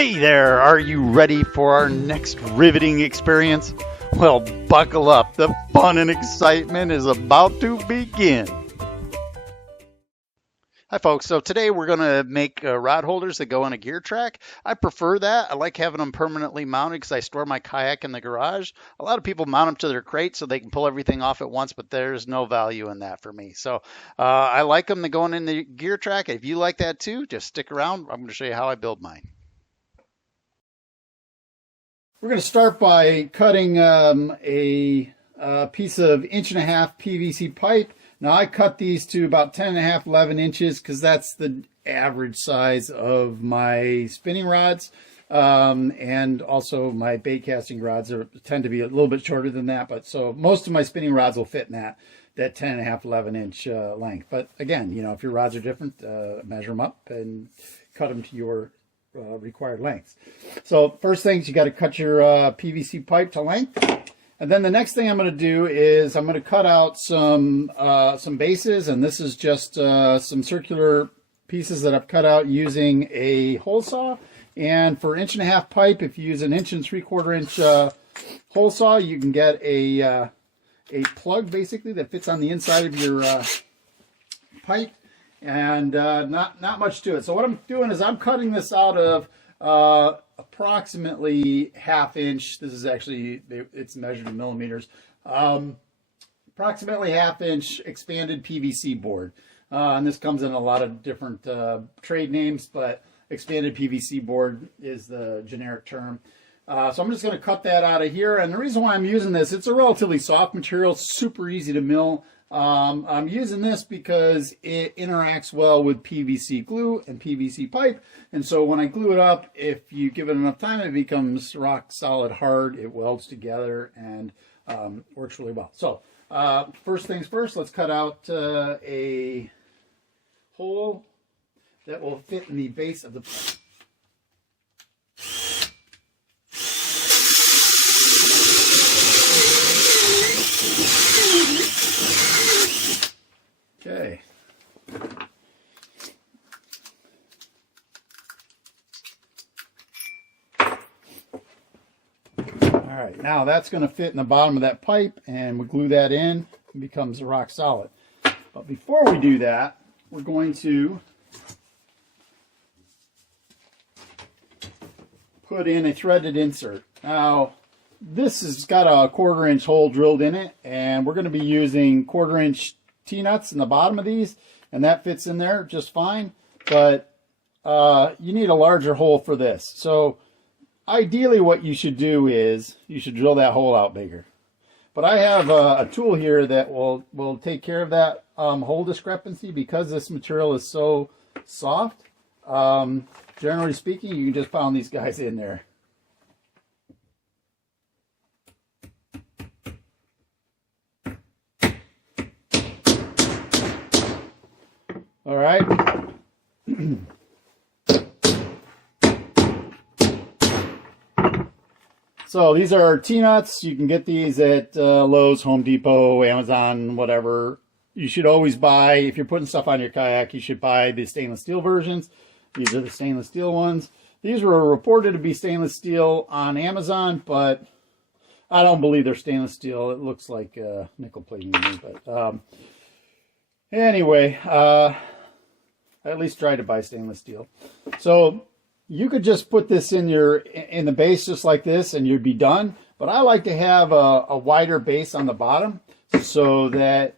Hey there, are you ready for our next riveting experience? Well, buckle up, the fun and excitement is about to begin. Hi folks, so today we're going to make rod holders that go on a gear track. I prefer that. I like having them permanently mounted because I store my kayak in the garage. A lot of people mount them to their crate so they can pull everything off at once, but there's no value in that for me. So I like them going in the gear track. If you like that too, just stick around. I'm going to show you how I build mine. We're going to start by cutting a piece of 1.5 PVC pipe. Now I cut these to about 10.5, 11 inches because that's the average size of my spinning rods. And also my bait casting rods tend to be a little bit shorter than that. But so most of my spinning rods will fit in that 10.5, 11 inch length. But again, you know, if your rods are different, measure them up and cut them to your required lengths. So first things, you got to cut your PVC pipe to length. And then the next thing I'm going to do is I'm going to cut out some bases, and this is just some circular pieces that I've cut out using a hole saw. And for 1.5 pipe, if you use an 1 3/4 inch hole saw, you can get a plug basically that fits on the inside of your pipe, and not much to it. So what I'm doing is I'm cutting this out of approximately 1/2 inch. This is actually, it's measured in millimeters. Approximately 1/2 inch expanded PVC board. And this comes in a lot of different trade names, but expanded PVC board is the generic term. So I'm just going to cut that out of here. And the reason why I'm using this, it's a relatively soft material, super easy to mill. I'm using this because it interacts well with PVC glue and PVC pipe. And so when I glue it up, if you give it enough time, it becomes rock solid hard. It welds together and works really well. So first things first, let's cut out a hole that will fit in the base of the pipe. Okay. All right, now that's going to fit in the bottom of that pipe, and we glue that in, it becomes rock solid. But before we do that, we're going to put in a threaded insert. Now, this has got a 1/4 inch hole drilled in it, and we're going to be using 1/4 inch T-nuts in the bottom of these, and that fits in there just fine. But you need a larger hole for this. So ideally what you should do is you should drill that hole out bigger. But I have a tool here that will take care of that hole discrepancy because this material is so soft. Generally speaking, you can just pound these guys in there. All right. So these are T-nuts. You can get these at Lowe's, Home Depot, Amazon, whatever. You should always buy, if you're putting stuff on your kayak, you should buy the stainless steel versions. These are the stainless steel ones. These were reported to be stainless steel on Amazon, but I don't believe they're stainless steel. It looks like nickel plating to me. But anyway, I at least try to buy stainless steel. So you could just put this in the base just like this and you'd be done. But I like to have a wider base on the bottom so that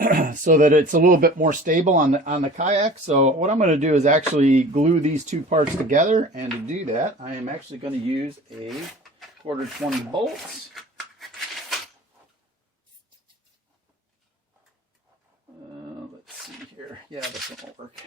it's a little bit more stable on the kayak. So what I'm going to do is actually glue these two parts together, and to do that I am actually going to use a 1/4 20 bolts. Let's see here. Yeah, this one will work.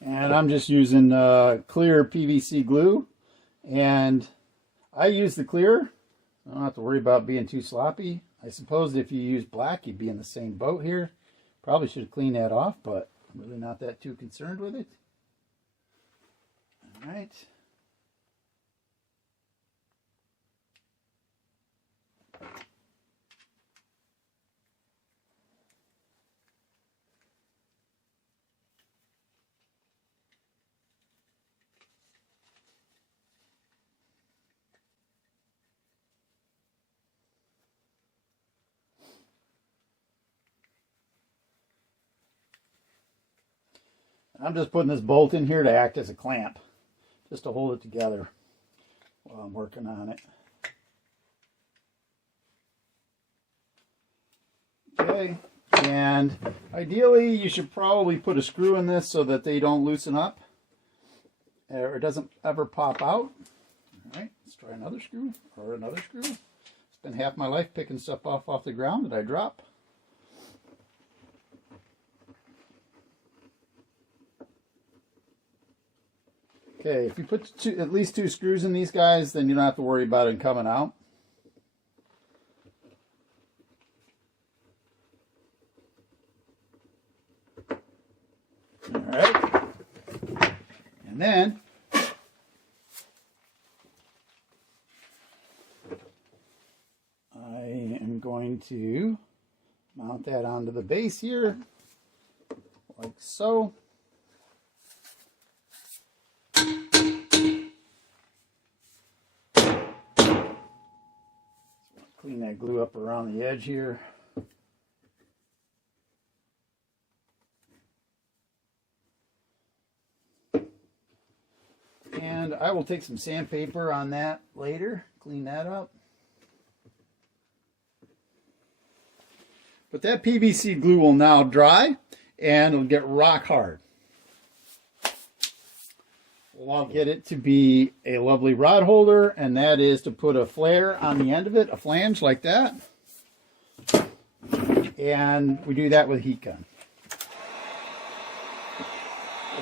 And I'm just using clear PVC glue, and I use the clear. I don't have to worry about being too sloppy. I suppose if you use black, you'd be in the same boat here. Probably should have cleaned that off, but I'm really not that too concerned with it. All right. I'm just putting this bolt in here to act as a clamp, just to hold it together while I'm working on it. Okay, and ideally you should probably put a screw in this so that they don't loosen up or it doesn't ever pop out. All right, let's try another screw or another screw. Spent half my life picking stuff off the ground that I drop. Okay, if you put at least 2 screws in these guys, then you don't have to worry about it coming out. All right, and then I am going to mount that onto the base here, like so. Clean that glue up around the edge here. And I will take some sandpaper on that later, clean that up. But that PVC glue will now dry and it'll get rock hard. Well, I'll get it to be a lovely rod holder, and that is to put a flare on the end of it, a flange like that. And we do that with a heat gun.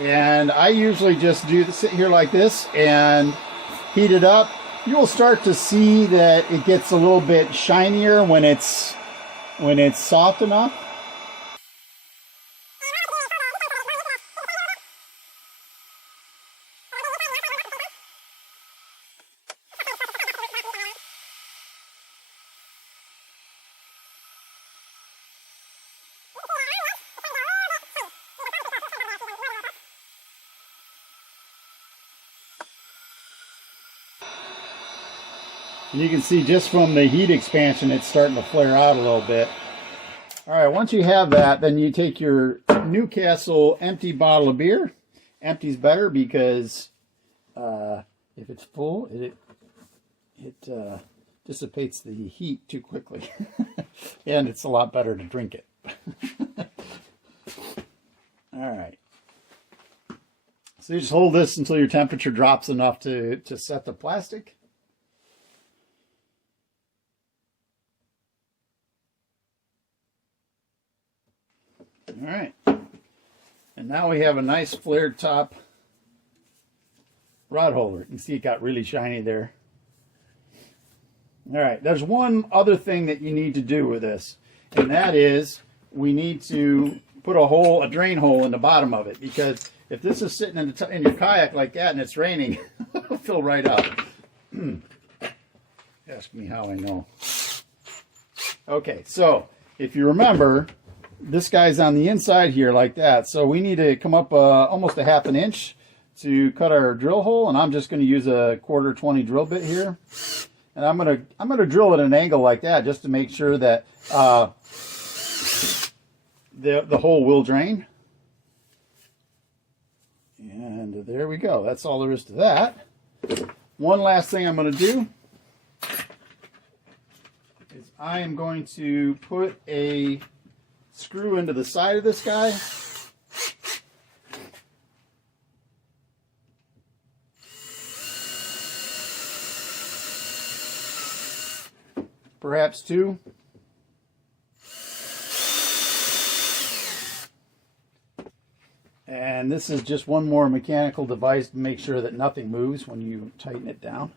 And I usually just sit here like this and heat it up. You'll start to see that it gets a little bit shinier when it's soft enough. You can see just from the heat expansion, it's starting to flare out a little bit. All right, once you have that, then you take your Newcastle empty bottle of beer. Empty's better because if it's full, it dissipates the heat too quickly. And it's a lot better to drink it. All right. So you just hold this until your temperature drops enough to set the plastic. All right, and now we have a nice flared top rod holder. You can see it got really shiny there. All right, there's one other thing that you need to do with this, and that is we need to put a drain hole in the bottom of it, because if this is sitting in your kayak like that and it's raining, it'll fill right up. Ask me how I know. Okay, so if you remember, this guy's on the inside here like that, so we need to come up almost a ½ inch to cut our drill hole, and I'm just going to use a 1/4 drill bit here, and I'm gonna drill at an angle like that just to make sure that the hole will drain. And there we go. That's all there is to that. One last thing I'm going to do is I am going to put a screw into the side of this guy. Perhaps 2. And this is just one more mechanical device to make sure that nothing moves when you tighten it down.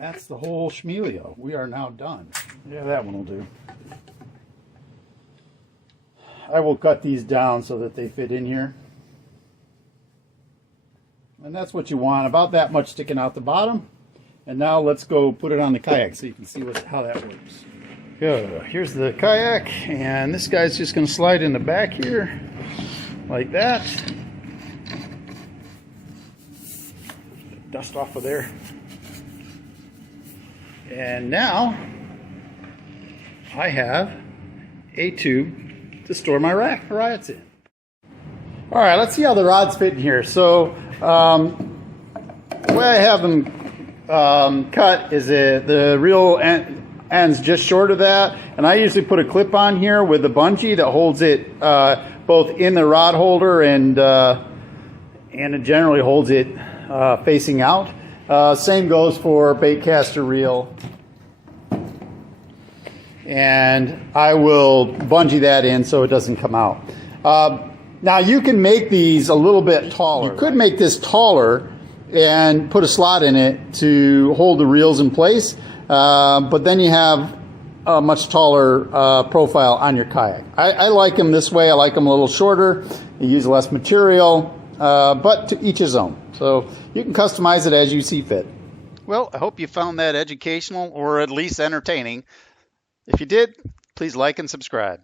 that's the whole schmealio. We are now done. Yeah, that one will do. I will cut these down so that they fit in here. And that's what you want, about that much sticking out the bottom. And now let's go put it on the kayak so you can see how that works. Good. Here's the kayak, and this guy's just going to slide in the back here, like that. Dust off of there. And now I have a tube to store my riots in. All right, let's see how the rods fit in here. So the way I have them cut is the real ends just short of that, and I usually put a clip on here with the bungee that holds it both in the rod holder and it generally holds it facing out. Same goes for bait caster reel, and I will bungee that in so it doesn't come out. Now you can make these a little bit taller. You could make this taller and put a slot in it to hold the reels in place, but then you have a much taller profile on your kayak. I like them this way. I like them a little shorter. You use less material, but to each his own. So you can customize it as you see fit. Well, I hope you found that educational or at least entertaining. If you did, please like and subscribe.